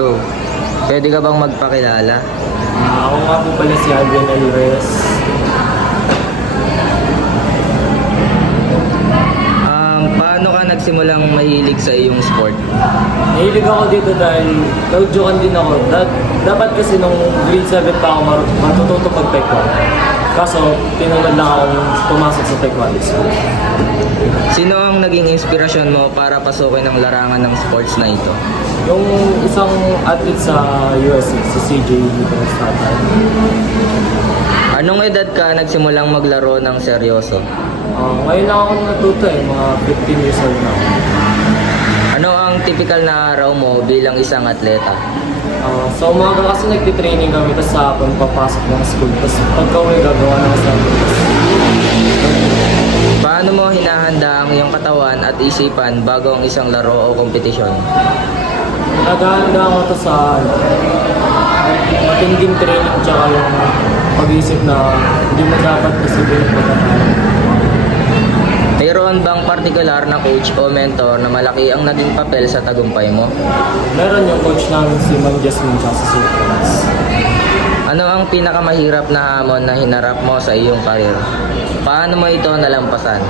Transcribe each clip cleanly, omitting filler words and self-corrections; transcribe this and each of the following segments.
go. Pwede ka bang magpakilala? Ako nga po pala si Alvin Alvarez. Paano ka nagsimulang mahilig sa iyong sport? Nahilig ako dito dahil naudyukan din ako. Dapat kasi nung grade 7 pa ako matututo pag-taekwondo. Kaso, tinunod lang akong pumasok sa taekwondo school. Sino ang naging inspirasyon mo para pasukin ang larangan ng sports na ito? Yung isang athlete sa USC, si CJ Nicholas Tatay. Anong edad ka nagsimulang maglaro ng seryoso? Ngayon lang ako natuto mga 15 years old na ako. Ano ang typical na araw mo bilang isang atleta? Sa umaga kasi nagtitraining kami, tapos sa hapon papasok ng school. Tapos pagka-uwi gagawa ng assignments. Paano mo hinahanda ang iyong katawan at isipan bago ang isang laro o kompetisyon? Naghahanda ako to sa matinding training tsaka yung pag-iisip na hindi mo dapat isipin yung pagkakaya. Mayroon bang partikular na coach o mentor na malaki ang naging papel sa tagumpay mo? Meron yung coach namin si Ma'am Jasmine tsaka si Sir Franz. Ano ang pinakamahirap na hamon na hinarap mo sa iyong karir? Paano mo ito nalampasan?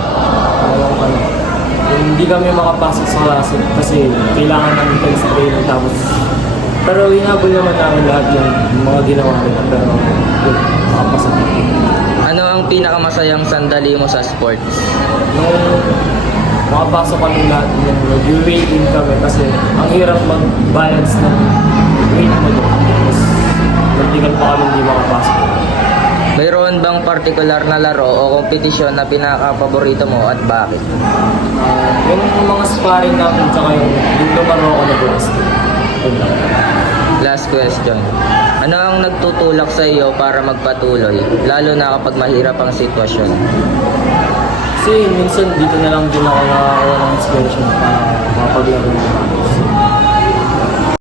Hindi kami makapasok sa klase kasi kailangan namin tayo sa training tapos pero hinabol naman namin lahat yung mga ginawa nila pero yun, makapasok natin. Ano ang pinakamasayang sandali mo sa sports? Nung makapasok kami lahat yung nag-waiting kami kasi ang hirap mag-balance ng weight mo doon. Tapos nagtigal pa kami hindi makapasok. Mayroon bang partikular na laro o kompetisyon na pinaka-paborito mo at bakit? Yung mga sparring namin tsaka yung lumaro ako na bukas. Last question. Ano ang nagtutulak sa iyo para magpatuloy, lalo na kapag mahirap ang sitwasyon? Kasi minsan dito na lang din ako nakakawa ng inspiration para makapaglaro.